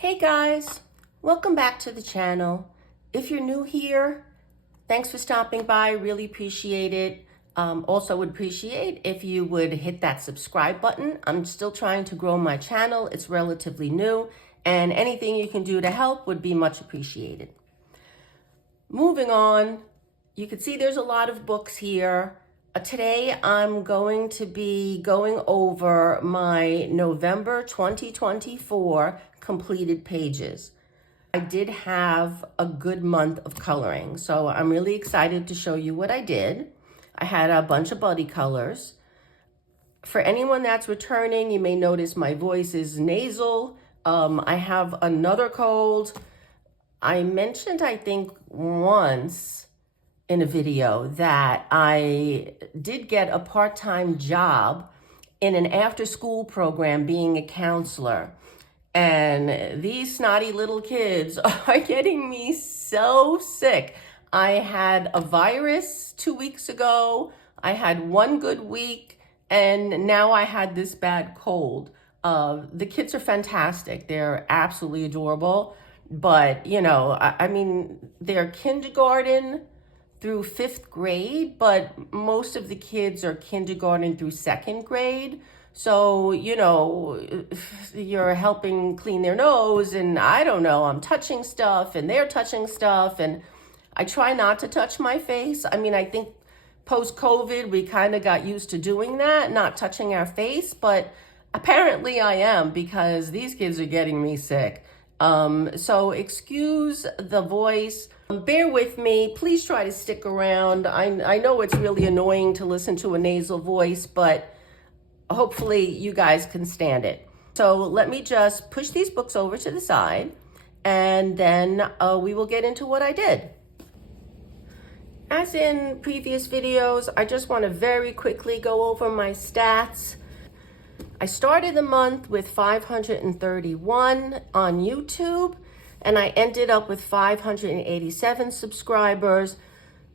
Hey guys, welcome back to the channel. If you're new here, thanks for stopping by, really appreciate it. Also would appreciate if you would hit that subscribe button. I'm still trying to grow my channel, it's relatively new, and anything you can do to help would be much appreciated. Moving on, you can see there's a lot of books here. Today I'm going to be going over my November 2024 completed pages. I did have a good month of coloring, so I'm really excited to show you what I did. I had a bunch of buddy colors. For anyone that's returning, you may notice my voice is nasal. I have another cold. I mentioned, I think, once in a video that I did get a part-time job in an after-school program being a counselor. And these snotty little kids are getting me so sick. I had a virus 2 weeks ago. I had one good week, and now I had this bad cold. The kids are fantastic. They're absolutely adorable. But, you know, I mean, they're kindergarten through 5th grade, but most of the kids are kindergarten through 2nd grade. So, you know, you're helping clean their nose, and I don't know, I'm touching stuff and they're touching stuff, and I try not to touch my face. I mean, I think post-COVID, we kind of got used to doing that, not touching our face, but apparently I am, because these kids are getting me sick. So excuse the voice. Bear with me. Please try to stick around. I know it's really annoying to listen to a nasal voice, but hopefully you guys can stand it. So let me just push these books over to the side, and then we will get into what I did. As in previous videos, I just want to very quickly go over my stats. I started the month with 531 on YouTube, and I ended up with 587 subscribers.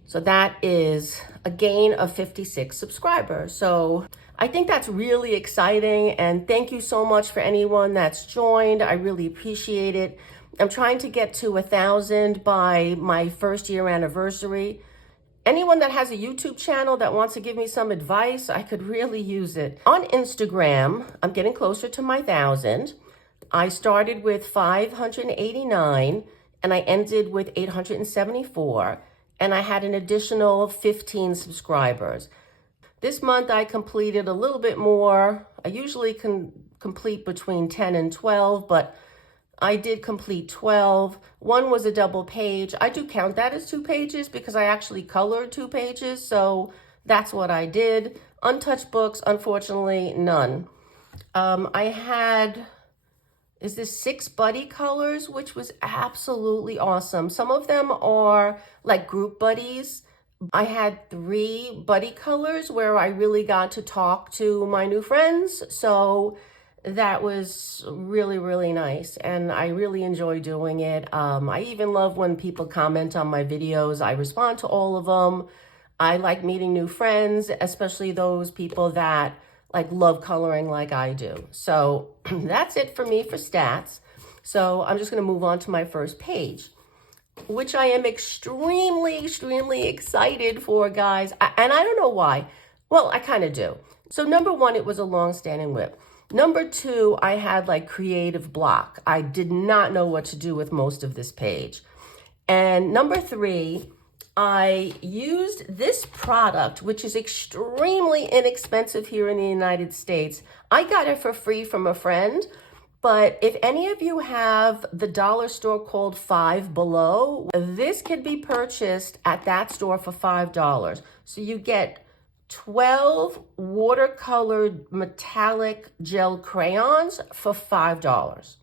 So that is a gain of 56 subscribers. So I think that's really exciting, and thank you so much for anyone that's joined. I really appreciate it. I'm trying to get to 1,000 by my 1st year anniversary. Anyone that has a YouTube channel that wants to give me some advice, I could really use it. On Instagram, I'm getting closer to my 1,000. I started with 589 and I ended with 874, and I had an additional 15 subscribers. This month I completed a little bit more. I usually can complete between 10 and 12, but I did complete 12. One was a double page. I do count that as 2 pages because I actually colored 2 pages. So that's what I did. Untouched books, unfortunately, none. I had, is this 6 buddy colors, which was absolutely awesome. Some of them are like group buddies. I had 3 buddy colors where I really got to talk to my new friends. So that was really, really nice, and I really enjoy doing it. I even love when people comment on my videos. I respond to all of them. I like meeting new friends, especially those people that like love coloring like I do. So that's it for me for stats. So I'm just going to move on to my first page, which I am extremely excited for, guys. And I don't know why. Well, I kind of do. So number 1, it was a long-standing whip. Number 2, I had like creative block. I did not know what to do with most of this page. And number 3, I used this product, which is extremely inexpensive here in the United States. I got it for free from a friend, but if any of you have the dollar store called Five Below, this can be purchased at that store for $5. So you get 12 watercolored metallic gel crayons for $5.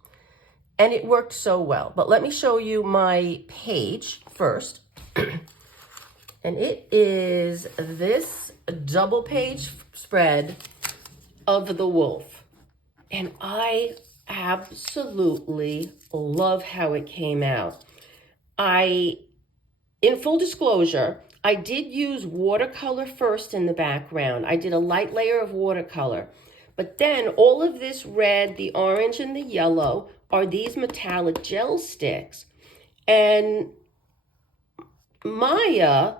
And it worked so well. But let me show you my page first. And it is this double page spread of the wolf. And I absolutely love how it came out. In full disclosure, I did use watercolor first in the background. I did a light layer of watercolor, But then all of this red, the orange, and the yellow are these metallic gel sticks. And Maya,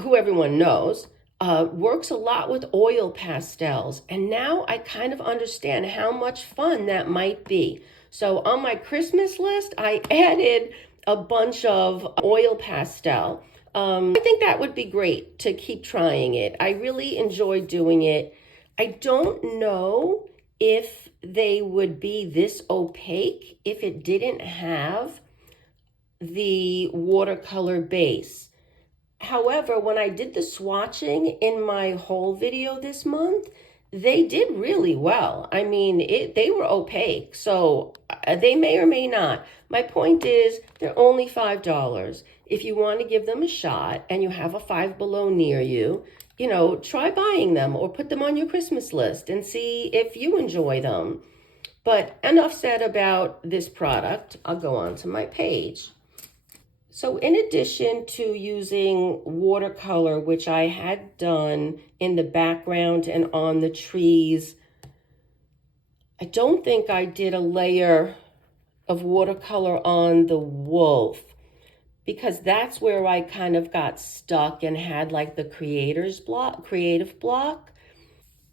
who everyone knows, works a lot with oil pastels. And now I kind of understand how much fun that might be. So on my Christmas list, I added a bunch of oil pastel. I think that would be great to keep trying it. I really enjoy doing it. I don't know if they would be this opaque if it didn't have the watercolor base. However, when I did the swatching in my haul video this month, they did really well. I mean, they were opaque, so they may or may not. My point is, they're only $5. If you want to give them a shot and you have a Five Below near you, you know, try buying them or put them on your Christmas list and see if you enjoy them. But enough said about this product. I'll go on to my page. So in addition to using watercolor, which I had done in the background and on the trees, I don't think I did a layer of watercolor on the wolf, because that's where I kind of got stuck and had like the creative block.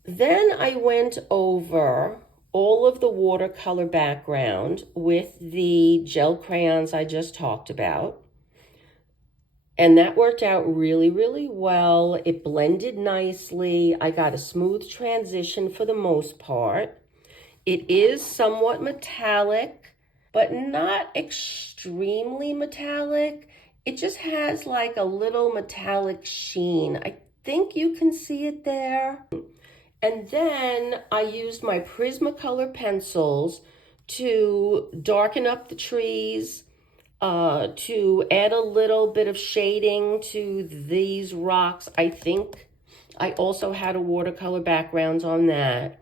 Then I went over all of the watercolor background with the gel crayons I just talked about. And that worked out really, really well. It blended nicely. I got a smooth transition for the most part. It is somewhat metallic, but not extremely metallic. It just has like a little metallic sheen. I think you can see it there. And then I used my Prismacolor pencils to darken up the trees, to add a little bit of shading to these rocks. I think I also had a watercolor background on that.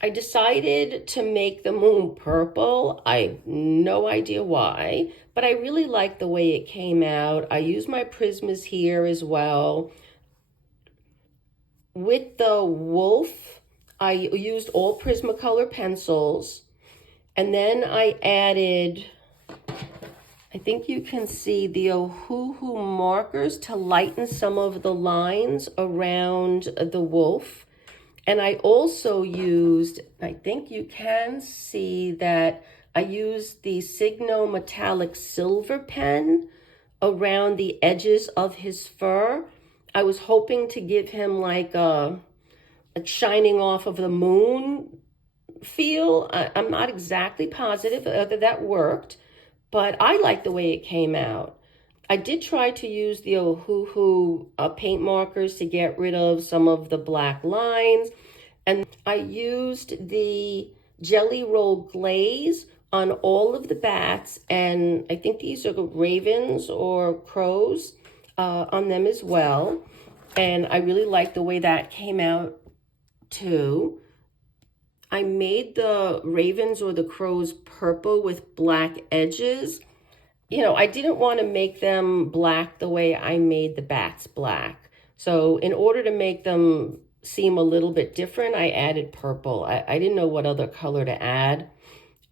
I decided to make the moon purple. I have no idea why, but I really like the way it came out. I used my Prismas here as well. With the wolf, I used all Prismacolor pencils, and then I added, I think you can see the Ohuhu markers to lighten some of the lines around the wolf. And I also used, I think you can see that I used the Signo Metallic Silver pen around the edges of his fur. I was hoping to give him like a shining off of the moon feel. I'm not exactly positive whether that worked, but I like the way it came out. I did try to use the Ohuhu paint markers to get rid of some of the black lines. And I used the Jelly Roll glaze on all of the bats. And I think these are the ravens or crows on them as well. And I really like the way that came out too. I made the ravens or the crows purple with black edges. You know, I didn't want to make them black the way I made the bats black. So in order to make them seem a little bit different, I added purple. I didn't know what other color to add.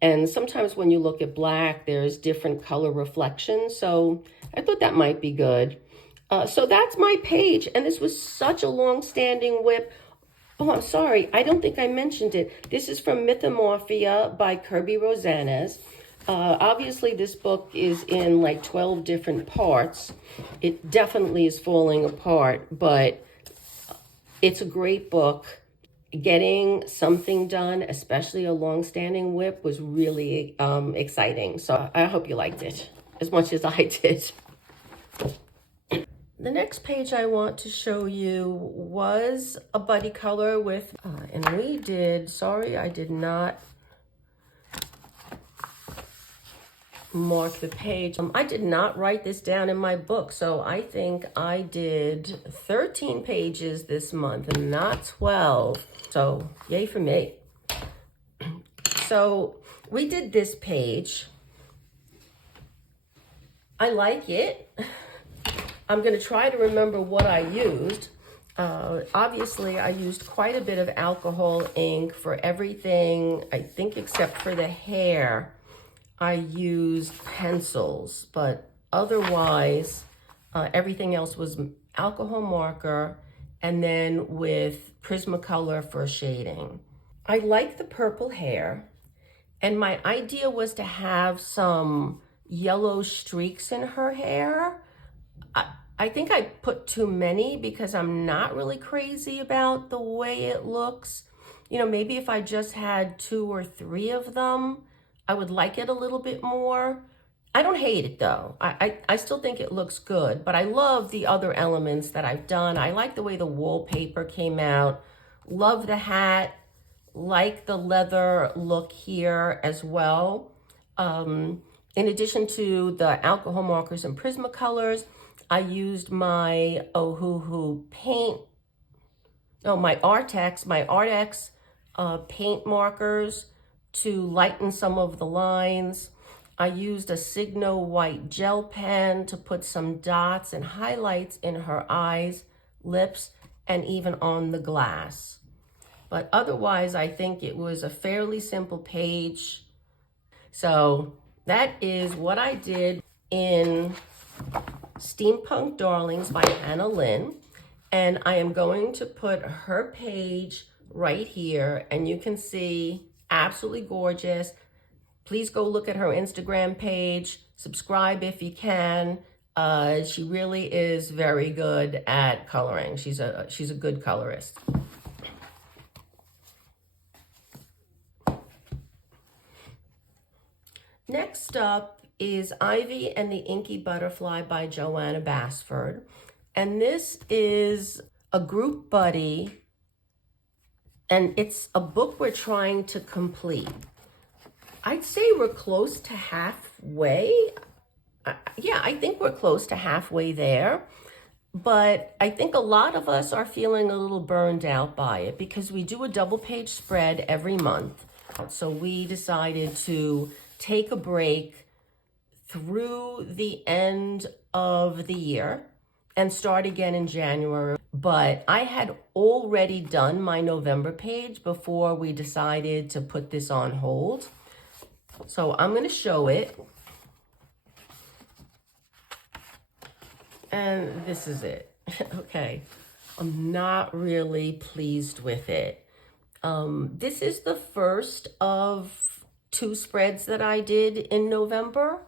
And sometimes when you look at black, there's different color reflections. So I thought that might be good. So that's my page. And this was such a long-standing WIP. Oh, I'm sorry. I don't think I mentioned it. This is from Mythomorphia by Kirby Rosanes. Obviously, this book is in like 12 different parts. It definitely is falling apart, but it's a great book. Getting something done, especially a long-standing WIP, was really exciting. So I hope you liked it as much as I did. The next page I want to show you was a buddy color with, and we did, sorry, I did not mark the page. I did not write this down in my book, so I think I did 13 pages this month and not 12. So yay for me. So we did this page. I like it. I'm going to try to remember what I used. Obviously, I used quite a bit of alcohol ink for everything, I think except for the hair. I used pencils, but otherwise, everything else was alcohol marker and then with Prismacolor for shading. I like the purple hair, and my idea was to have some yellow streaks in her hair. I think I put too many because I'm not really crazy about the way it looks. You know, maybe if I just had 2 or 3 of them, I would like it a little bit more. I don't hate it though. I still think it looks good, but I love the other elements that I've done. I like the way the wallpaper came out. Love the hat. Like the leather look here as well. In addition to the alcohol markers and Prismacolors, I used my Ohuhu paint, my Artex paint markers to lighten some of the lines. I used a Signo white gel pen to put some dots and highlights in her eyes, lips, and even on the glass. But otherwise, I think it was a fairly simple page. So that is what I did in Steampunk Darlings by Hannah Lynn. And I am going to put her page right here, and you can see absolutely gorgeous. Please go look at her Instagram page. Subscribe if you can. She really is very good at coloring. She's a good colorist. Next up is Ivy and the Inky Butterfly by Joanna Basford. And this is a group buddy, and it's a book we're trying to complete. I'd say we're close to halfway. Yeah, I think we're close to halfway there. But I think a lot of us are feeling a little burned out by it because we do a double page spread every month. So we decided to take a break through the end of the year and start again in January. But I had already done my November page before we decided to put this on hold. So I'm going to show it. And this is it. Okay. I'm not really pleased with it. This is the first of 2 spreads that I did in November.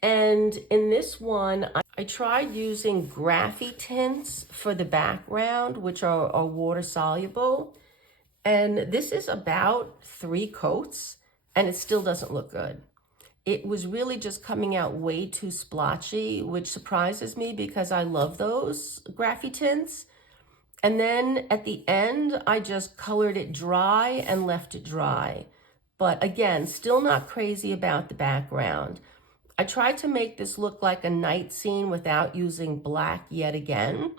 And in this one, I tried using Graphy tints for the background, which are water soluble. And this is about 3 coats, and it still doesn't look good. It was really just coming out way too splotchy, which surprises me because I love those Graphy tints. And then at the end, I just colored it dry and left it dry. But again, still not crazy about the background. I tried to make this look like a night scene without using black yet again.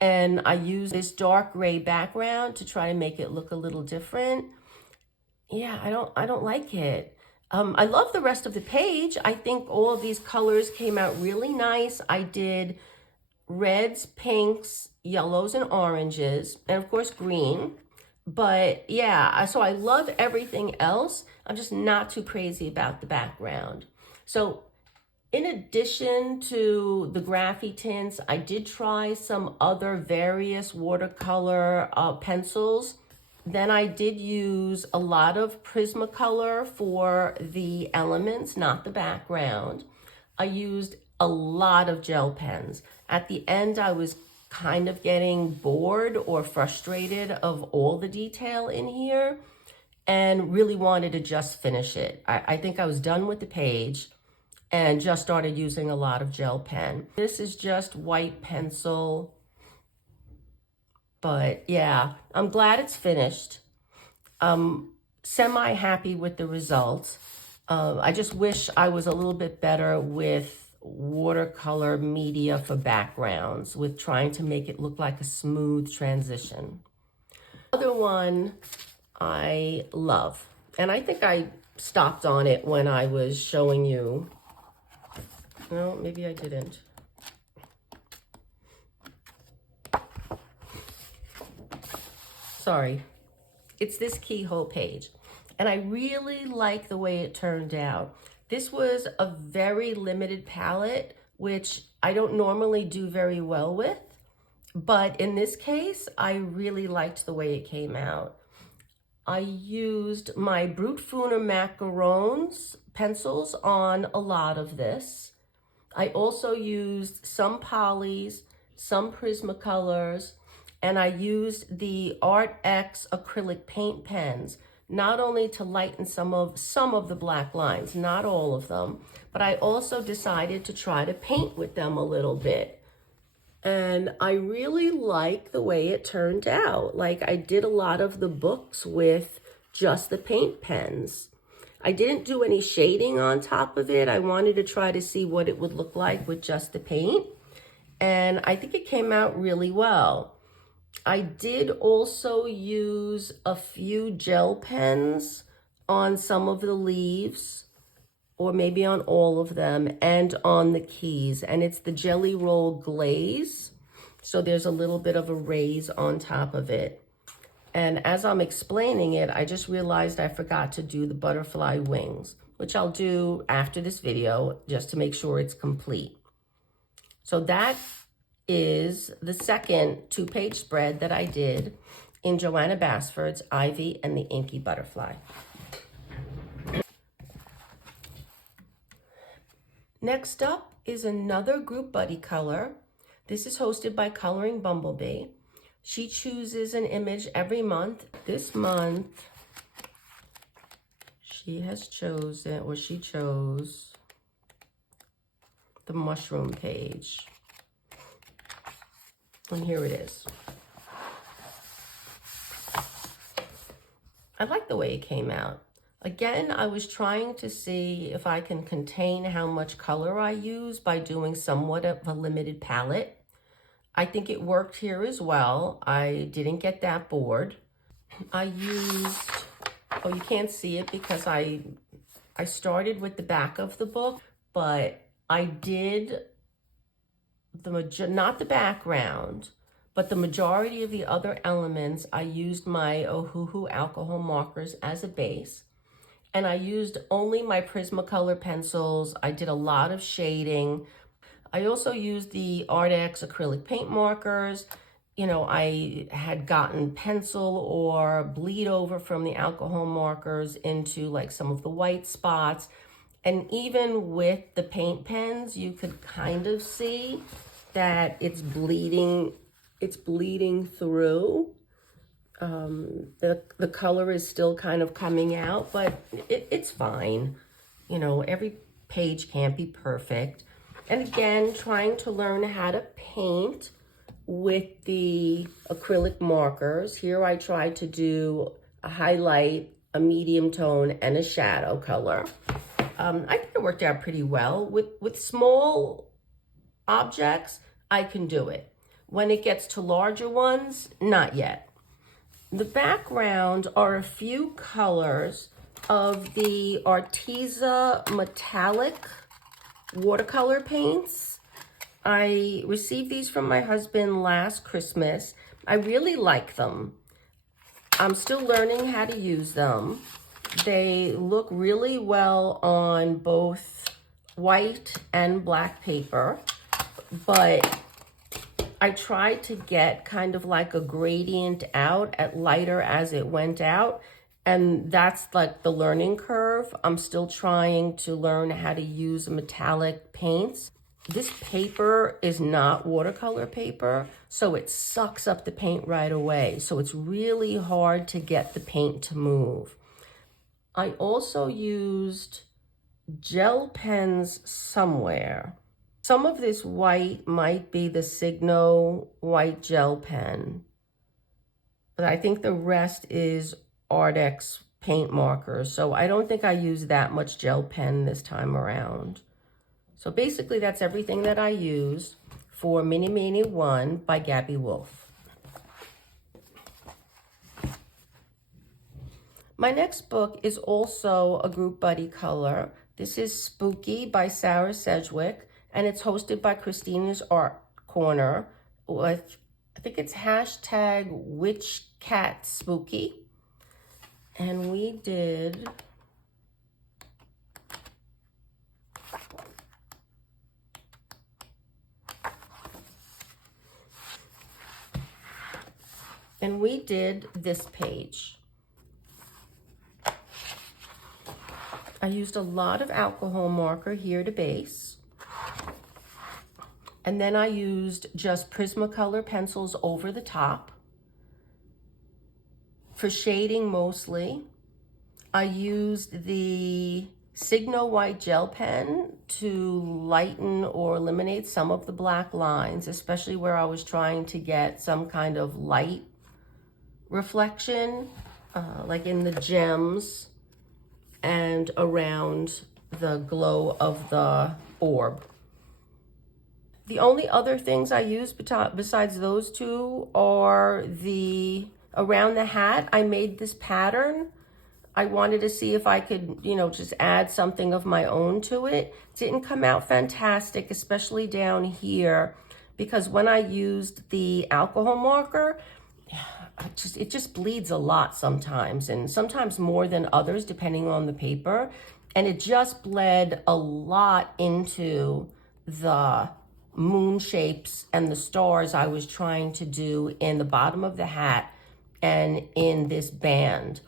And I used this dark gray background to try to make it look a little different. Yeah, I don't like it. I love the rest of the page. I think all of these colors came out really nice. I did reds, pinks, yellows, and oranges, and of course green. But yeah, so I love everything else. I'm just not too crazy about the background. So in addition to the Graphy tints, I did try some other various watercolor pencils. Then I did use a lot of Prismacolor for the elements, not the background. I used a lot of gel pens. At the end, I was kind of getting bored or frustrated of all the detail in here and really wanted to just finish it. I think I was done with the page and just started using a lot of gel pen. This is just white pencil, but yeah, I'm glad it's finished. Semi-happy with the results. I just wish I was a little bit better with watercolor media for backgrounds, with trying to make it look like a smooth transition. Other one I love, and I think I stopped on it when I was showing you. No, maybe I didn't. sorry, it's this keyhole page. And I really like the way it turned out. This was a very limited palette, which I don't normally do very well with. But in this case, I really liked the way it came out. I used my Brut Funer Macarons pencils on a lot of this. I also used some polys, some Prismacolors, and I used the Art X acrylic paint pens, not only to lighten some of the black lines, not all of them, but I also decided to try to paint with them a little bit. And I really like the way it turned out. Like, I did a lot of the books with just the paint pens. I didn't do any shading on top of it. I wanted to try to see what it would look like with just the paint. And I think it came out really well. I did also use a few gel pens on some of the leaves, or maybe on all of them, and on the keys. And it's the Jelly Roll Glaze. So there's a little bit of a raise on top of it. And as I'm explaining it, I just realized I forgot to do the butterfly wings, which I'll do after this video just to make sure it's complete. So that is the second 2-page spread that I did in Joanna Basford's Ivy and the Inky Butterfly. Next up is another group buddy color. This is hosted by Coloring Bumblebee. She chooses an image every month. This month, she chose the mushroom page. And here it is. I like the way it came out. Again, I was trying to see if I can contain how much color I use by doing somewhat of a limited palette. I think it worked here as well. I didn't get that bored. I used, oh, you can't see it because I started with the back of the book, but I did not the background, but the majority of the other elements. I used my Ohuhu alcohol markers as a base. And I used only my Prismacolor pencils. I did a lot of shading. I also used the Art X acrylic paint markers. You know, I had gotten pencil or bleed over from the alcohol markers into like some of the white spots. And even with the paint pens, you could kind of see that it's bleeding through. The color is still kind of coming out, but it's fine. You know, every page can't be perfect. And again, trying to learn how to paint with the acrylic markers. Here I tried to do a highlight, a medium tone, and a shadow color. I think it worked out pretty well. With small objects, I can do it. When it gets to larger ones, not yet. The background are a few colors of the Arteza Metallic watercolor paints. I received these from my husband last Christmas. I really like them. I'm still learning how to use them. They look really well on both white and black paper, but I tried to get kind of like a gradient out at lighter as it went out. And that's like the learning curve. I'm still trying to learn how to use metallic paints. This paper is not watercolor paper, so it sucks up the paint right away. So it's really hard to get the paint to move. I also used gel pens somewhere. Some of this white might be the Signo white gel pen, but I think the rest is Art X paint markers. So I don't think I used that much gel pen this time around. So basically that's everything that I used for Mini Mania 1 by Gabby Wolf. My next book is also a group buddy color. This is Spooky by Sarah Sedgwick, and it's hosted by Christina's Art Corner with I think it's hashtag Witch Cat Spooky. And we did this page. I used a lot of alcohol marker here to base. And then I used just Prismacolor pencils over the top. For shading mostly, I used the Signo White gel pen to lighten or eliminate some of the black lines, especially where I was trying to get some kind of light reflection, like in the gems and around the glow of the orb. The only other things I used besides those two are around the hat. I made this pattern. I wanted to see if I could, just add something of my own to it. Didn't come out fantastic, especially down here, because when I used the alcohol marker, it just bleeds a lot sometimes, and sometimes more than others, depending on the paper. And it just bled a lot into the moon shapes and the stars I was trying to do in the bottom of the hat and in this band.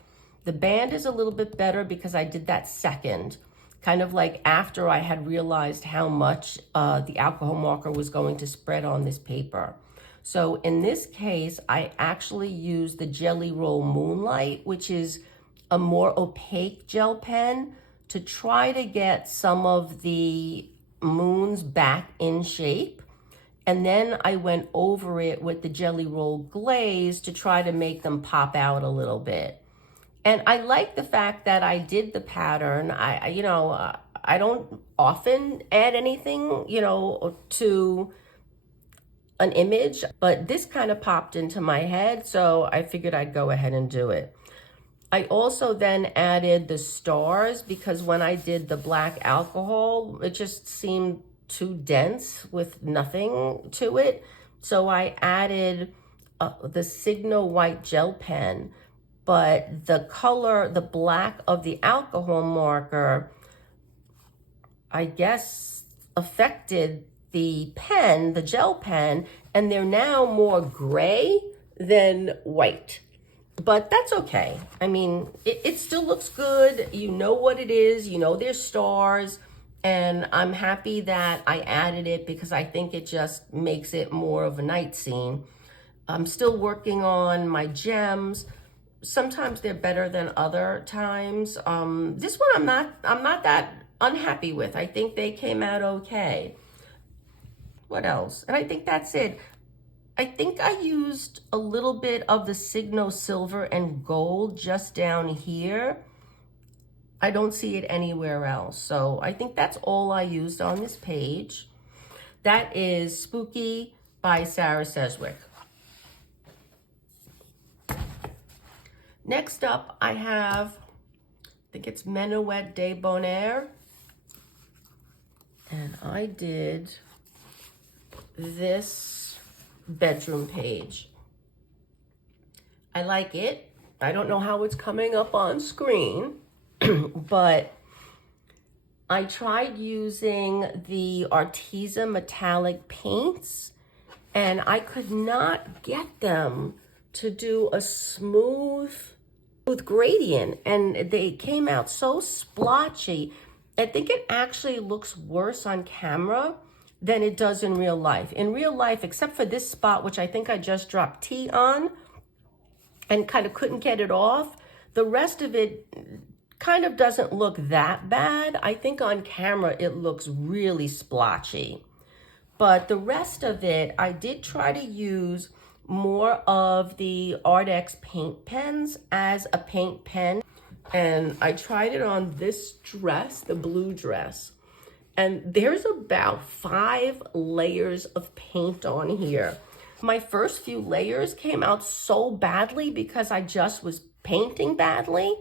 The band is a little bit better because I did that second, kind of like after I had realized how much the alcohol marker was going to spread on this paper. So in this case, I actually used the Jelly Roll Moonlight, which is a more opaque gel pen, to try to get some of the moons back in shape. And then I went over it with the Jelly Roll Glaze to try to make them pop out a little bit. And I like the fact that I did the pattern. I don't often add anything, to an image, but this kind of popped into my head, so I figured I'd go ahead and do it. I also then added the stars because when I did the black alcohol, it just seemed too dense with nothing to it. So I added the Signo White gel pen, but the color, the black of the alcohol marker, I guess affected the pen, the gel pen, and they're now more gray than white. But that's okay. I mean, it still looks good. You know what it is. There's stars. And I'm happy that I added it because I think it just makes it more of a night scene. I'm still working on my gems. Sometimes they're better than other times. This one I'm not that unhappy with. I think they came out okay. What else? And I think that's it. I think I used a little bit of the Signo Silver and Gold just down here. I don't see it anywhere else. So I think that's all I used on this page. That is Spooky by Sarah Sedgwick. Next up, I have, I think it's Menuet de Bonaire. And I did this bedroom page. I like it. I don't know how it's coming up on screen, but I tried using the Arteza metallic paints and I could not get them to do a smooth gradient, and they came out so splotchy. I think it actually looks worse on camera than it does in real life. In real life, except for this spot, which I think I just dropped tea on and kind of couldn't get it off, the rest of it kind of doesn't look that bad. I think on camera, it looks really splotchy. But the rest of it, I did try to use more of the Artex paint pens as a paint pen. And I tried it on this dress, the blue dress. And there's about 5 layers of paint on here. My first few layers came out so badly because I just was painting badly.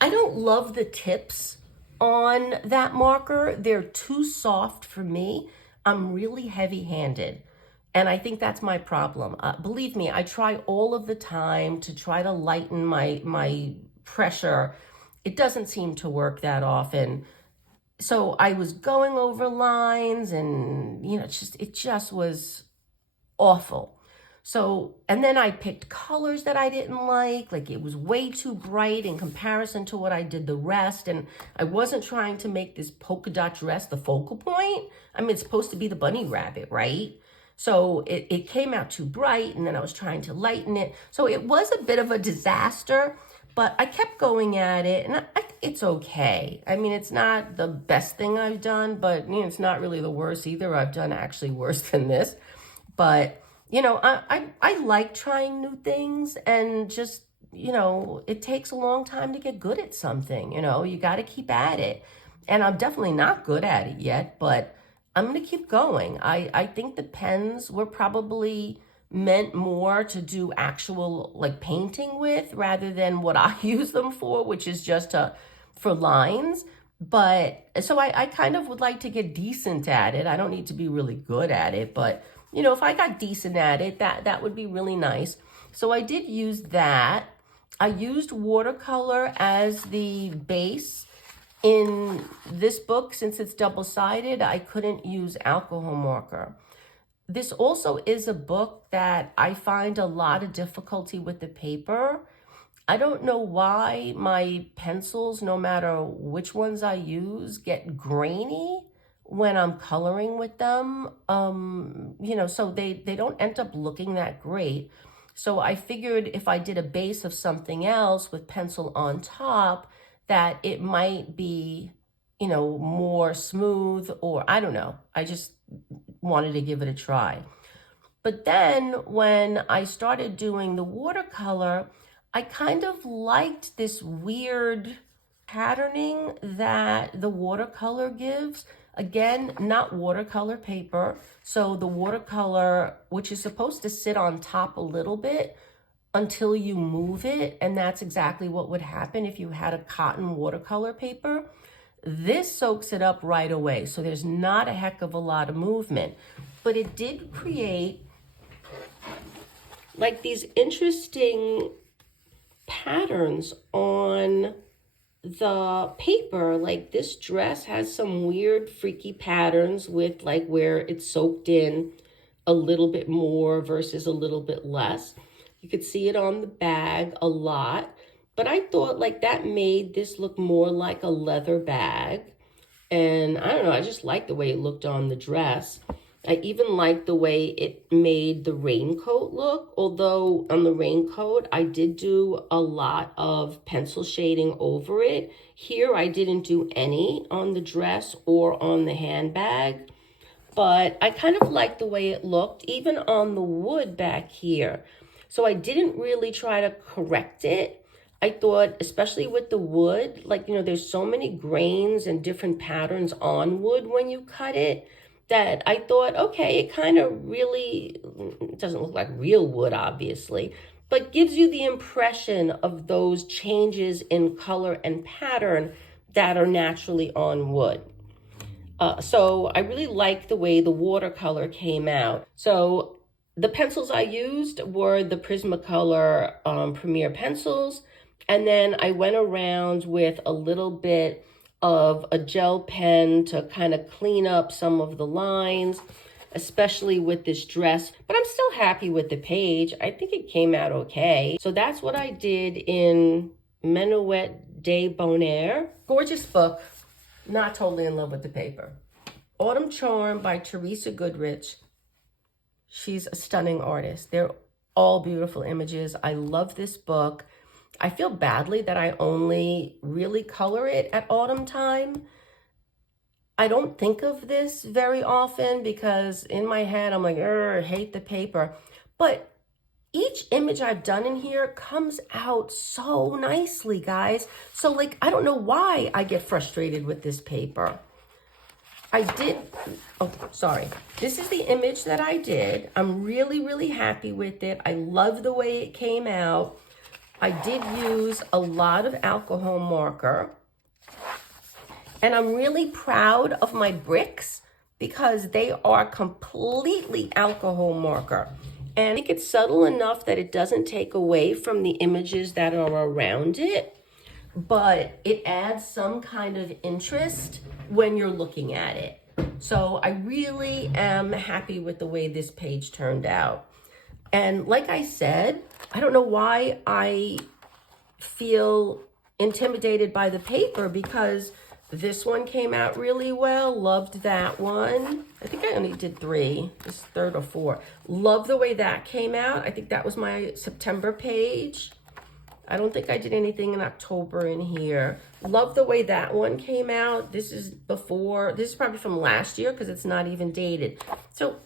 I don't love the tips on that marker. They're too soft for me. I'm really heavy-handed. And I think that's my problem. Believe me, I try all of the time to try to lighten my pressure. It doesn't seem to work that often. So I was going over lines and, it just was awful. So, and then I picked colors that I didn't like it was way too bright in comparison to what I did the rest. And I wasn't trying to make this polka dot dress the focal point. I mean, it's supposed to be the bunny rabbit, right? So it came out too bright, and then I was trying to lighten it. So it was a bit of a disaster, but I kept going at it, and I think it's okay. I mean, it's not the best thing I've done, but it's not really the worst either. I've done actually worse than this. But I like trying new things, and just, it takes a long time to get good at something. You got to keep at it. And I'm definitely not good at it yet, but I'm going to keep going. I think the pens were probably meant more to do actual like painting with rather than what I use them for, which is just for lines. But so I kind of would like to get decent at it. I don't need to be really good at it, but if I got decent at it, that would be really nice. So I did use that. I used watercolor as the base. In this book, since it's double-sided, I couldn't use alcohol marker. This also is a book that I find a lot of difficulty with the paper. I don't know why my pencils, no matter which ones I use, get grainy when I'm coloring with them. So they don't end up looking that great. So I figured if I did a base of something else with pencil on top, that it might be, more smooth, or I don't know. I just wanted to give it a try. But then when I started doing the watercolor, I kind of liked this weird patterning that the watercolor gives. Again, not watercolor paper. So the watercolor, which is supposed to sit on top a little bit until you move it, and that's exactly what would happen if you had a cotton watercolor paper. This soaks it up right away, so there's not a heck of a lot of movement. But it did create like these interesting patterns on the paper. Like this dress has some weird freaky patterns with like where it's soaked in a little bit more versus a little bit less. You could see it on the bag a lot, but I thought like that made this look more like a leather bag. And I don't know, I just like the way it looked on the dress. I even like the way it made the raincoat look, although on the raincoat, I did do a lot of pencil shading over it. Here, I didn't do any on the dress or on the handbag, but I kind of like the way it looked, even on the wood back here. So I didn't really try to correct it. I thought, especially with the wood, like, there's so many grains and different patterns on wood when you cut it, that I thought, okay, it kind of really, it doesn't look like real wood, obviously, but gives you the impression of those changes in color and pattern that are naturally on wood. So I really like the way the watercolor came out. So the pencils I used were the Prismacolor Premier pencils. And then I went around with a little bit of a gel pen to kind of clean up some of the lines, especially with this dress. But I'm still happy with the page. I think it came out okay. So that's what I did in Menuet de Bonaire. Gorgeous book. Not totally in love with the paper. Autumn Charm by Teresa Goodrich. She's a stunning artist. They're all beautiful images. I love this book. I feel badly that I only really color it at autumn time. I don't think of this very often because in my head, I'm like, I hate the paper. But each image I've done in here comes out so nicely, guys. So like, I don't know why I get frustrated with this paper. This is the image that I did. I'm really, really happy with it. I love the way it came out. I did use a lot of alcohol marker. And I'm really proud of my bricks because they are completely alcohol marker. And I think it's subtle enough that it doesn't take away from the images that are around it, but it adds some kind of interest when you're looking at it. So I really am happy with the way this page turned out. And like I said, I don't know why I feel intimidated by the paper, because this one came out really well. Loved that one. I think I only did 3. This is 3rd or 4th. Love the way that came out. I think that was my September page. I don't think I did anything in October in here. Love the way that one came out. This is before. This is probably from last year because it's not even dated. So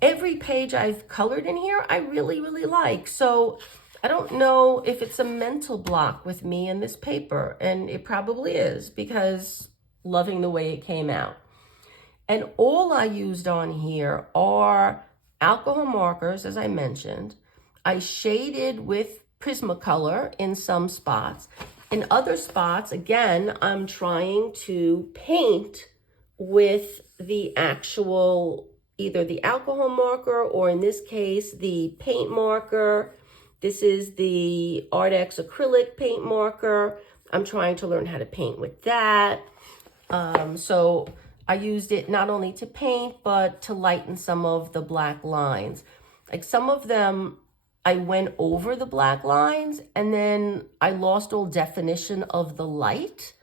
every page I've colored in here, I really, really like. So I don't know if it's a mental block with me and this paper, and it probably is, because loving the way it came out. And all I used on here are alcohol markers, as I mentioned. I shaded with Prismacolor in some spots. In other spots, again, I'm trying to paint with the actual, either the alcohol marker, or in this case, the paint marker. This is the Artex acrylic paint marker. I'm trying to learn how to paint with that. So I used it not only to paint, but to lighten some of the black lines. Like some of them, I went over the black lines and then I lost all definition of the light.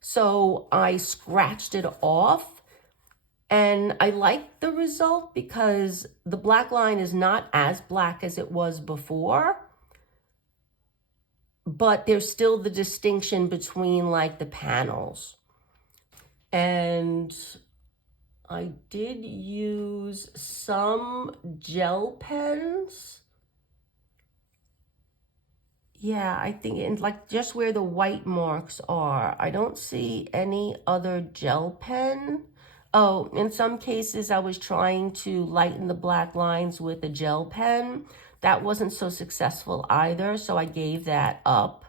So I scratched it off, and I like the result because the black line is not as black as it was before, but there's still the distinction between like the panels. And I did use some gel pens. Yeah, I think in like just where the white marks are. I don't see any other gel pen. Oh, in some cases I was trying to lighten the black lines with a gel pen. That wasn't so successful either, so I gave that up.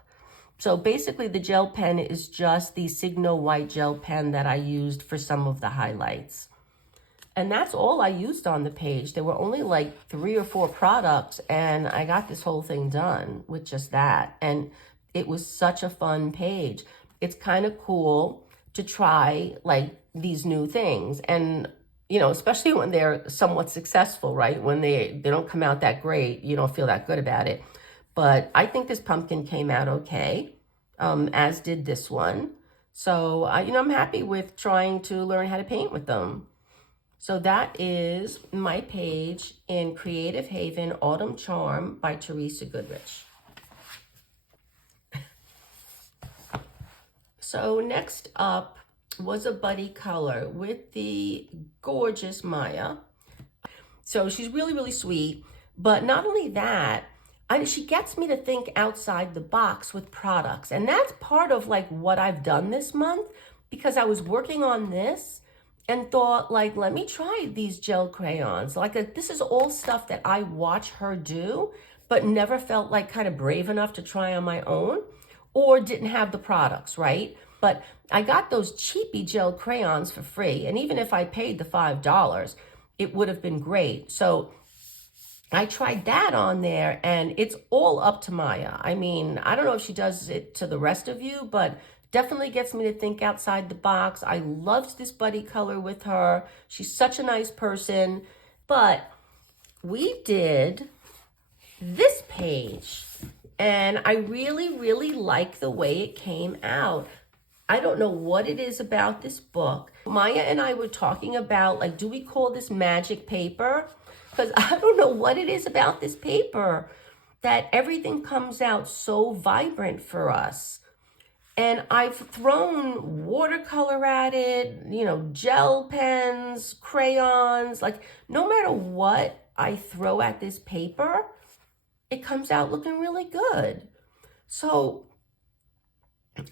So basically the gel pen is just the Signo white gel pen that I used for some of the highlights. And that's all I used on the page. There were only like 3 or 4 products, and I got this whole thing done with just that. And it was such a fun page. It's kind of cool to try like these new things. And, you know, especially when they're somewhat successful, right? When they don't come out that great, you don't feel that good about it. But I think this pumpkin came out okay, as did this one. So, you know, I'm happy with trying to learn how to paint with them. So that is my page in Creative Haven Autumn Charm by Teresa Goodrich. So next up was a buddy color with the gorgeous Maya. So she's really, really sweet. But not only that, she gets me to think outside the box with products. And that's part of like what I've done this month, because I was working on this and thought like, let me try these gel crayons. Like this is all stuff that I watch her do, but never felt like kind of brave enough to try on my own, or didn't have the products, right? But I got those cheapy gel crayons for free. And even if I paid the $5, it would have been great. So I tried that on there, and it's all up to Maya. I mean, I don't know if she does it to the rest of you, but definitely gets me to think outside the box. I loved this buddy color with her. She's such a nice person. But we did this page, and I really, really like the way it came out. I don't know what it is about this book. Maya and I were talking about, like, do we call this magic paper? Because I don't know what it is about this paper that everything comes out so vibrant for us. And I've thrown watercolor at it, you know, gel pens, crayons, like no matter what I throw at this paper, it comes out looking really good. So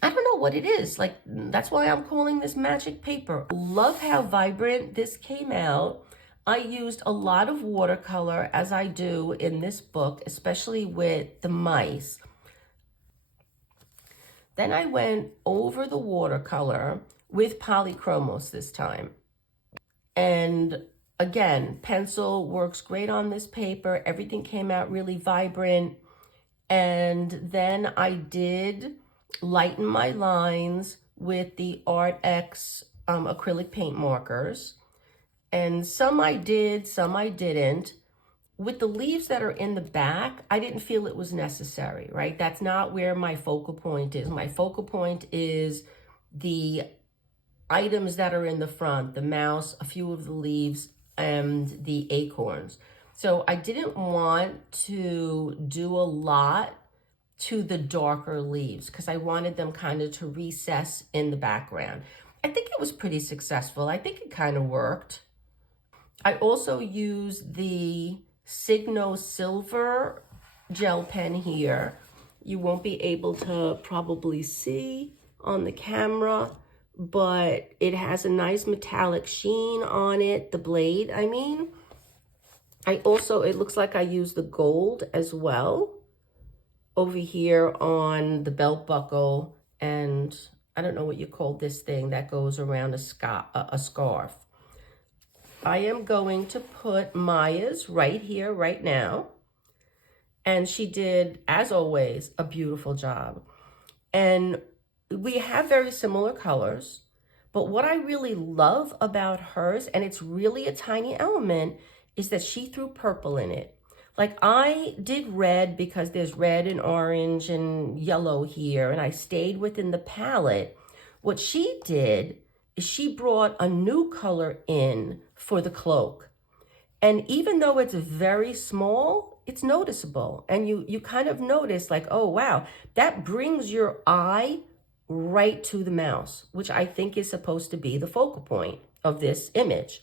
I don't know what it is. Like, that's why I'm calling this magic paper. Love how vibrant this came out. I used a lot of watercolor, as I do in this book, especially with the mice. Then I went over the watercolor with polychromos this time. And again, pencil works great on this paper. Everything came out really vibrant. And then I did lighten my lines with the Art X acrylic paint markers. And some I did, some I didn't. With the leaves that are in the back, I didn't feel it was necessary, right? That's not where my focal point is. My focal point is the items that are in the front, the mouse, a few of the leaves, and the acorns. So I didn't want to do a lot to the darker leaves because I wanted them kind of to recess in the background. I think it was pretty successful. I think it kind of worked. I also used the Signo Silver gel pen here. You won't be able to probably see on the camera, but it has a nice metallic sheen on it, the blade, I mean. It looks like I used the gold as well over here on the belt buckle, and I don't know what you call this thing that goes around a scarf. I am going to put Maya's right here, right now. And she did, as always, a beautiful job. And we have very similar colors, but what I really love about hers, and it's really a tiny element, is that she threw purple in it. Like I did red because there's red and orange and yellow here, and I stayed within the palette. What she did is she brought a new color in for the cloak. And even though it's very small, it's noticeable. And you kind of notice like, oh, wow, that brings your eye right to the mouse, which I think is supposed to be the focal point of this image.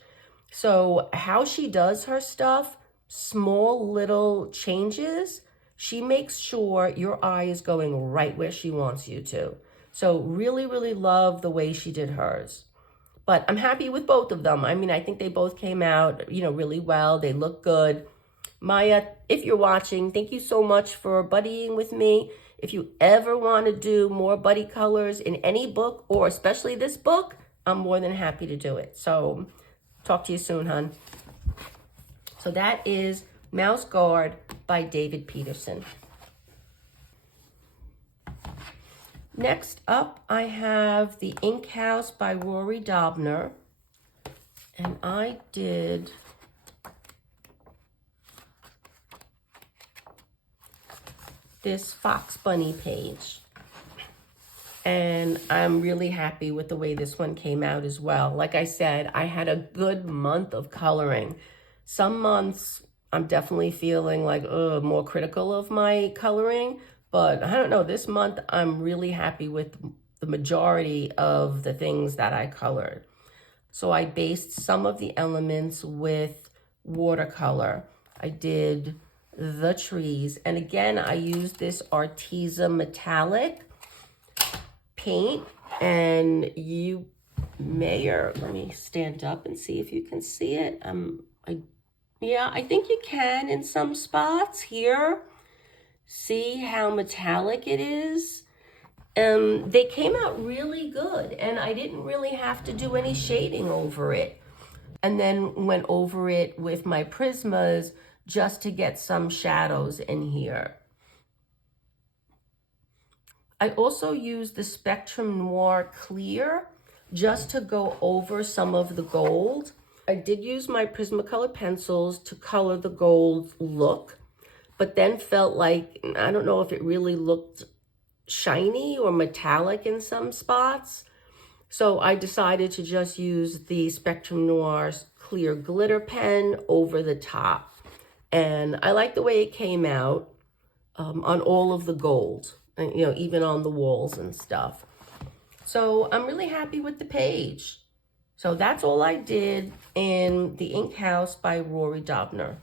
So how she does her stuff, small little changes, she makes sure your eye is going right where she wants you to. So really, really love the way she did hers. But I'm happy with both of them. I mean, I think they both came out, really well. They look good. Maya, if you're watching, thank you so much for buddying with me. If you ever want to do more buddy colors in any book, or especially this book, I'm more than happy to do it. So talk to you soon, hon. So that is Mouse Guard by David Peterson. Next up, I have The Ink House by Rory Dobner. And I did this Fox Bunny page. And I'm really happy with the way this one came out as well. Like I said, I had a good month of coloring. Some months I'm definitely feeling like more critical of my coloring. But I don't know, this month I'm really happy with the majority of the things that I colored. So I based some of the elements with watercolor. I did the trees. And again, I used this Arteza metallic paint. And you may, or let me stand up and see if you can see it. Yeah, I think you can in some spots here. See how metallic it is? They came out really good, and I didn't really have to do any shading over it. And then went over it with my Prismas just to get some shadows in here. I also used the Spectrum Noir Clear just to go over some of the gold. I did use my Prismacolor pencils to color the gold look, but then felt like, I don't know if it really looked shiny or metallic in some spots. So I decided to just use the Spectrum Noir's clear glitter pen over the top. And I like the way it came out on all of the gold, and, even on the walls and stuff. So I'm really happy with the page. So that's all I did in The Ink House by Rory Dobner.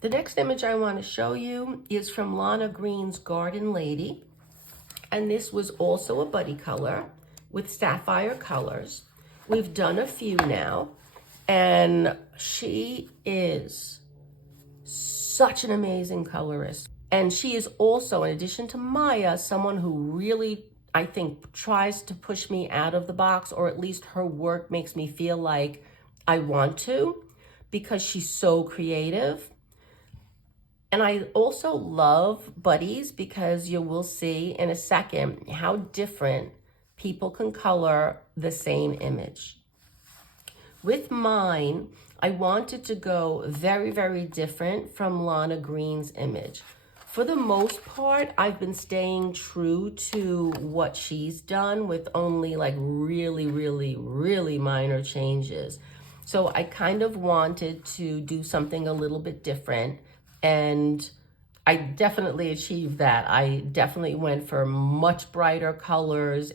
The next image I want to show you is from Lana Green's Garden Lady. And this was also a buddy color with sapphire colors. We've done a few now. And she is such an amazing colorist. And she is also, in addition to Maya, someone who really, I think, tries to push me out of the box, or at least her work makes me feel like I want to, because she's so creative. And I also love buddies because you will see in a second how different people can color the same image. With mine, I wanted to go very, very different from Lana Green's image. For the most part, I've been staying true to what she's done with only like really, really, really minor changes. So I kind of wanted to do something a little bit different, and I definitely achieved that. I definitely went for much brighter colors.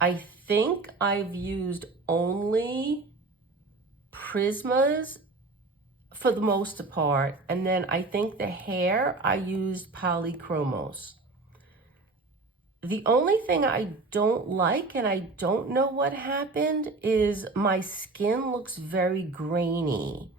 I think I've used only Prismas for the most part, and then I think the hair I used Polychromos. The only thing I don't like, and I don't know what happened, is my skin looks very grainy.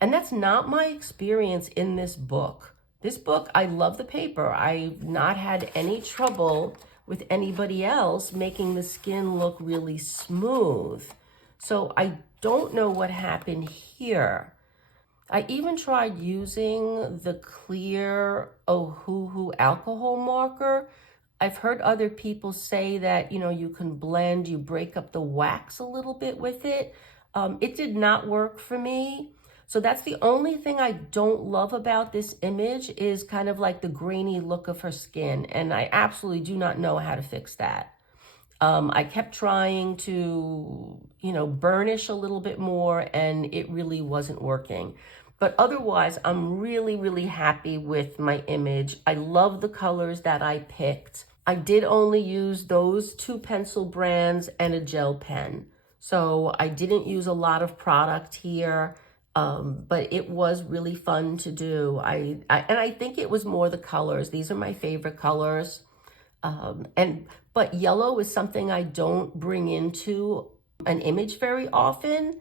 And that's not my experience in this book. This book, I love the paper. I've not had any trouble with anybody else making the skin look really smooth. So I don't know what happened here. I even tried using the clear Ohuhu alcohol marker. I've heard other people say that, you can blend, you break up the wax a little bit with it. It did not work for me. So that's the only thing I don't love about this image, is kind of like the grainy look of her skin. And I absolutely do not know how to fix that. I kept trying to, burnish a little bit more, and it really wasn't working. But otherwise, I'm really, really happy with my image. I love the colors that I picked. I did only use those 2 pencil brands and a gel pen. So I didn't use a lot of product here, but it was really fun to do. And I think it was more the colors. These are my favorite colors. But yellow is something I don't bring into an image very often.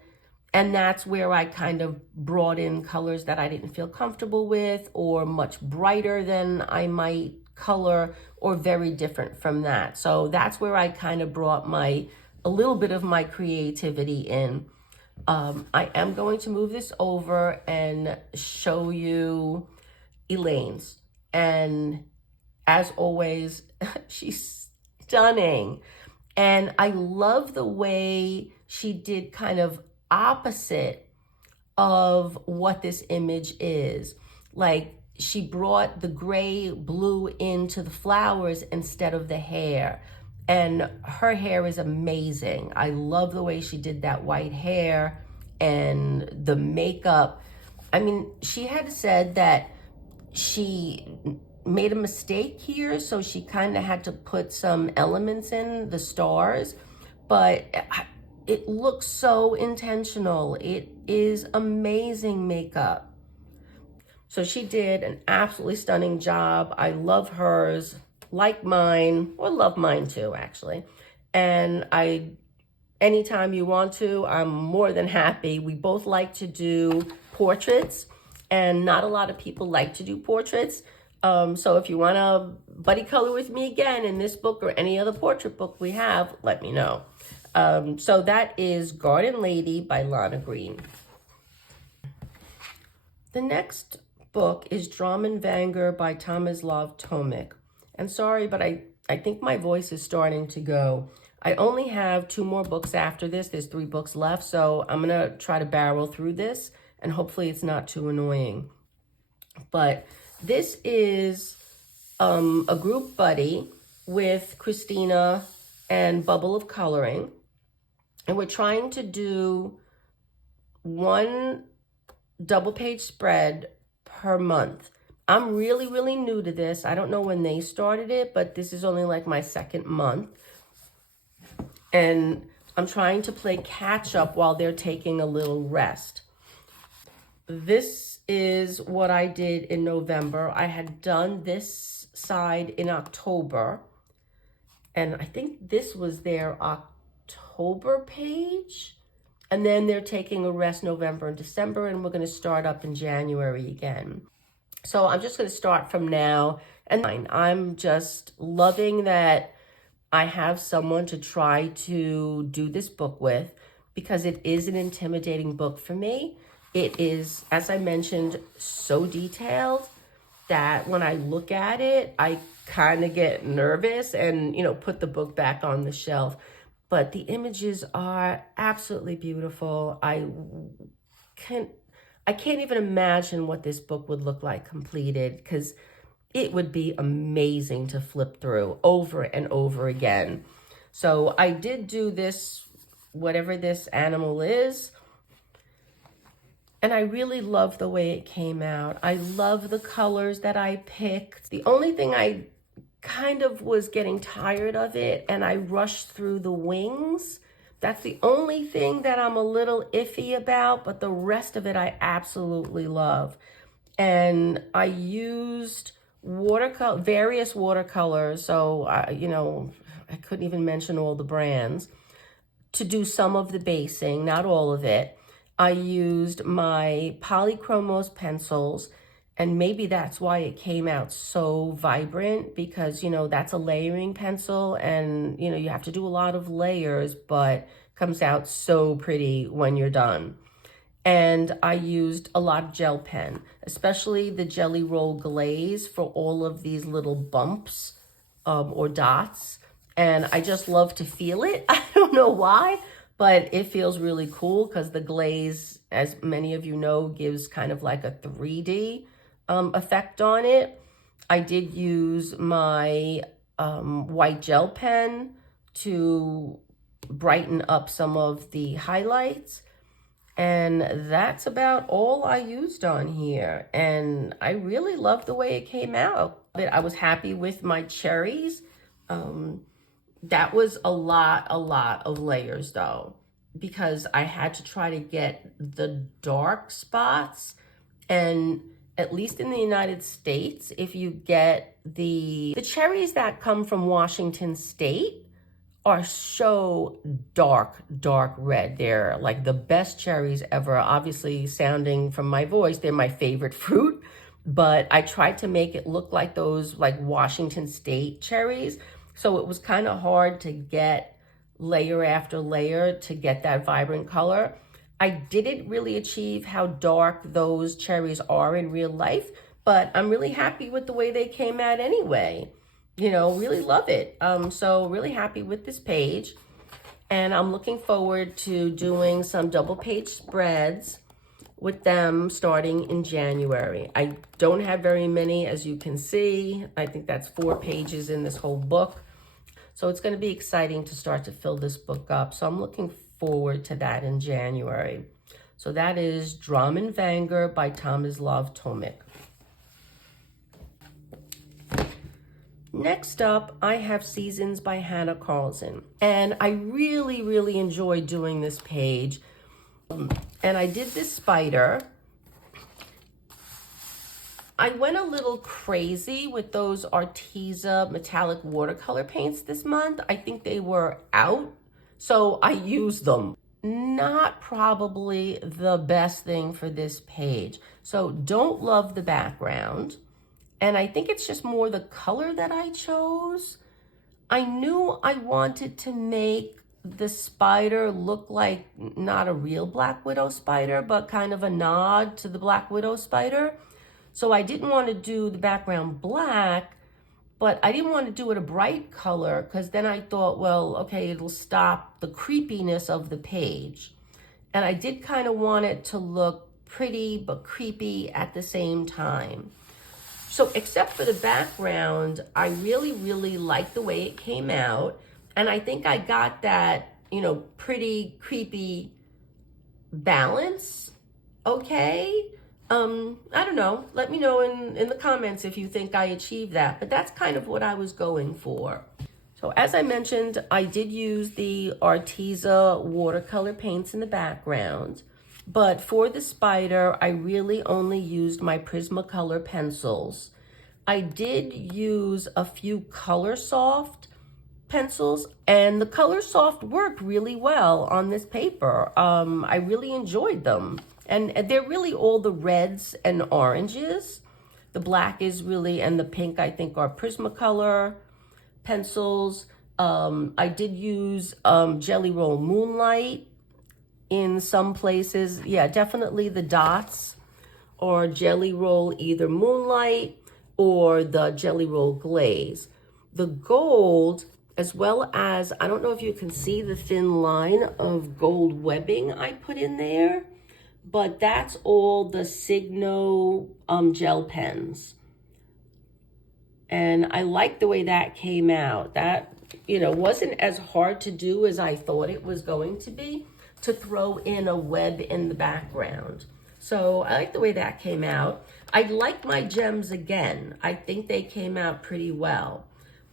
And that's where I kind of brought in colors that I didn't feel comfortable with, or much brighter than I might color, or very different from that. So that's where I kind of brought a little bit of my creativity in. I am going to move this over and show you Elaine's. And as always, she's stunning. And I love the way she did kind of opposite of what this image is. Like, she brought the gray blue into the flowers instead of the hair. And her hair is amazing. I love the way she did that white hair and the makeup. I mean, she had said that she made a mistake here, so she kind of had to put some elements in, the stars, but it looks so intentional. It is amazing makeup. So she did an absolutely stunning job. I love hers, like mine, or love mine too, actually. And anytime you want to, I'm more than happy. We both like to do portraits, and not a lot of people like to do portraits. So if you want to buddy color with me again in this book or any other portrait book we have, let me know. So that is Garden Lady by Lana Green. The next book is Dramenvänner by Tomislav Tomic. And sorry, but I think my voice is starting to go. I only have 2 more books after this. There's 3 books left, so I'm going to try to barrel through this, and hopefully it's not too annoying. But this is a group buddy with Christina and Bubble of Coloring. And we're trying to do 1 double page spread per month. I'm really, really new to this. I don't know when they started it, but this is only like my 2nd month. And I'm trying to play catch up while they're taking a little rest. This is what I did in November. I had done this side in October, and I think this was their October page. And then they're taking a rest November and December, and we're going to start up in January again. So I'm just going to start from now. And I'm just loving that I have someone to try to do this book with because it is an intimidating book for me. It is, as I mentioned, so detailed that when I look at it, I kind of get nervous and, put the book back on the shelf. But the images are absolutely beautiful. Can I can't even imagine what this book would look like completed, because it would be amazing to flip through over and over again. So I did do this, whatever this animal is, and I really love the way it came out. I love the colors that I picked. The only thing I kind of was getting tired of it, and I rushed through the wings. That's the only thing that I'm a little iffy about, but the rest of it I absolutely love. And I used various watercolors, so I couldn't even mention all the brands, to do some of the basing, not all of it. I used my Polychromos pencils, and maybe that's why it came out so vibrant, because, that's a layering pencil, and, you have to do a lot of layers, but comes out so pretty when you're done. And I used a lot of gel pen, especially the Jelly Roll Glaze, for all of these little bumps or dots. And I just love to feel it. I don't know why, but it feels really cool because the glaze, as many of you know, gives kind of like a 3D effect on it. I did use my white gel pen to brighten up some of the highlights. And that's about all I used on here. And I really love the way it came out. I was happy with my cherries. That was a lot of layers though, because I had to try to get the dark spots. And at least in the United States, if you get the cherries that come from Washington State are so dark red. They're like the best cherries ever. Obviously, sounding from my voice, they're my favorite fruit, but I tried to make it look like those like Washington State cherries. So it was kind of hard to get layer after layer to get that vibrant color. I didn't really achieve how dark those cherries are in real life, but I'm really happy with the way they came out anyway. Really love it. So really happy with this page. And I'm looking forward to doing some double page spreads with them starting in January. I don't have very many, as you can see. I think that's 4 pages in this whole book. So it's going to be exciting to start to fill this book up. So I'm looking forward to that in January. So that is Dramenvänner by Tomislav Tomic. Next up, I have Seasons by Hanna Karlzon. And I really enjoyed doing this page. And I did this spider. I went a little crazy with those Arteza metallic watercolor paints this month. I think they were out, so I used them. Not probably the best thing for this page. So don't love the background. And I think it's just more the color that I chose. I knew I wanted to make the spider look like not a real Black Widow spider, but kind of a nod to the Black Widow spider. So I didn't want to do the background black, but I didn't want to do it a bright color, because then I thought, well, okay, it'll stop the creepiness of the page. And I did kind of want it to look pretty but creepy at the same time. So except for the background, I really like the way it came out. And I think I got that, pretty creepy balance. Okay. I don't know. Let me know in the comments if you think I achieved that. But that's kind of what I was going for. So as I mentioned, I did use the Arteza watercolor paints in the background. But for the spider, I really only used my Prismacolor pencils. I did use a few Colorsoft pencils, and the Colorsoft worked really well on this paper. I really enjoyed them. And they're really all the reds and oranges. The black is really, and the pink I think are Prismacolor pencils. I did use Jelly Roll Moonlight in some places. Yeah, definitely the dots or Jelly Roll either Moonlight or the Jelly Roll Glaze. The gold, as well as, I don't know if you can see the thin line of gold webbing I put in there, but that's all the Signo gel pens. And I like the way that came out. That, wasn't as hard to do as I thought it was going to be, to throw in a web in the background. So I like the way that came out. I like my gems again. I think they came out pretty well.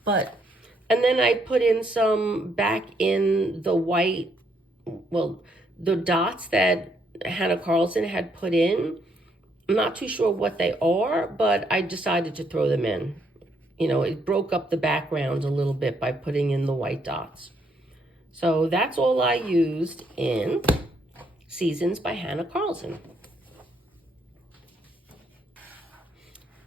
And then I put in some back in the white, well, the dots that Hannah Carlson had put in. I'm not too sure what they are, but I decided to throw them in. It broke up the background a little bit by putting in the white dots. So that's all I used in Seasons by Hannah Carlson.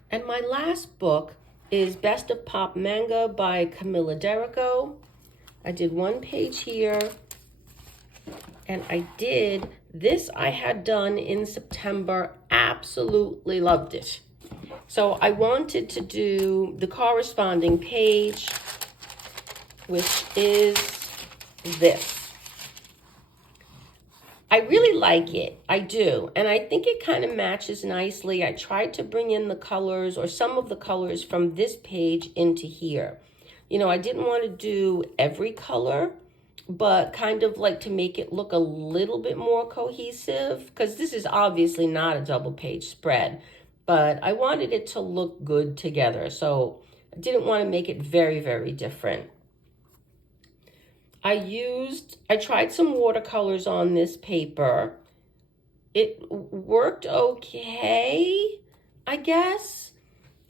And my last book is Best of Pop Manga by Camilla D'Errico. I did one page here, and I had done in September, absolutely loved it. So I wanted to do the corresponding page, which is this. I really like it. I do. And I think it kind of matches nicely. I tried to bring in the colors or some of the colors from this page into here. I didn't want to do every color, but kind of like to make it look a little bit more cohesive, because this is obviously not a double page spread, but I wanted it to look good together. So I didn't want to make it very, very different. I tried some watercolors on this paper. It worked okay, I guess.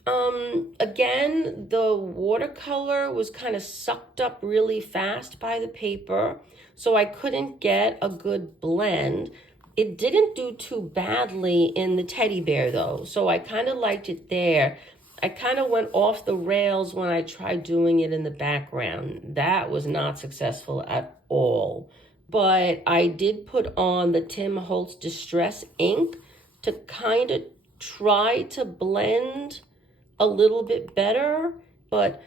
Again, the watercolor was kind of sucked up really fast by the paper, so I couldn't get a good blend. It didn't do too badly in the teddy bear though, so I kind of liked it there. I kind of went off the rails when I tried doing it in the background. That was not successful at all. But I did put on the Tim Holtz Distress ink to kind of try to blend a little bit better. But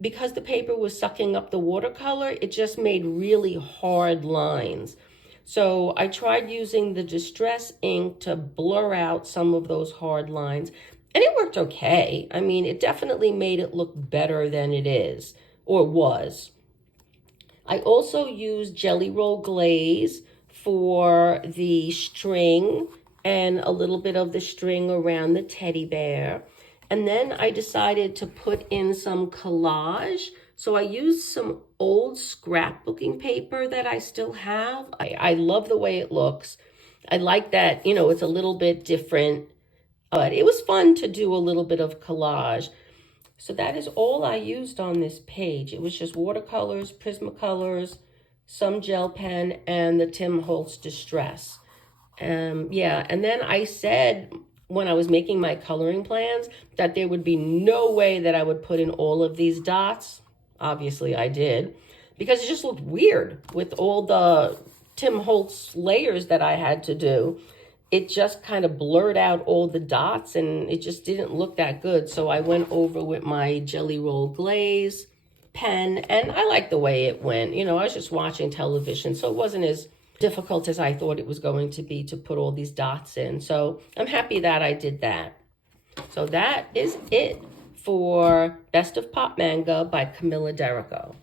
because the paper was sucking up the watercolor, it just made really hard lines. So I tried using the Distress ink to blur out some of those hard lines. And it worked okay. I mean, it definitely made it look better than it is, or was. I also used Jelly Roll Glaze for the string and a little bit of the string around the teddy bear. And then I decided to put in some collage. So I used some old scrapbooking paper that I still have. I love the way it looks. I like that, it's a little bit different. But it was fun to do a little bit of collage. So that is all I used on this page. It was just watercolors, Prismacolors, some gel pen, and the Tim Holtz Distress. Yeah, and then I said when I was making my coloring plans that there would be no way that I would put in all of these dots. Obviously I did, because it just looked weird with all the Tim Holtz layers that I had to do. It just kind of blurred out all the dots and it just didn't look that good. So I went over with my Jelly Roll Glaze pen and I liked the way it went. I was just watching television, so it wasn't as difficult as I thought it was going to be to put all these dots in. So I'm happy that I did that. So that is it for Best of Pop Manga by Camilla D'Errico.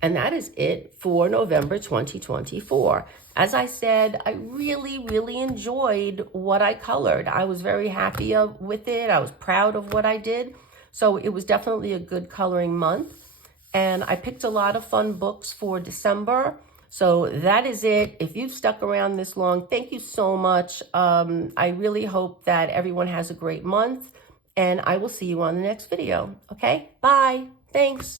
And that is it for November 2024. As I said, I really, really enjoyed what I colored. I was very happy with it. I was proud of what I did. So it was definitely a good coloring month. And I picked a lot of fun books for December. So that is it. If you've stuck around this long, thank you so much. I really hope that everyone has a great month. And I will see you on the next video. Okay, bye. Thanks.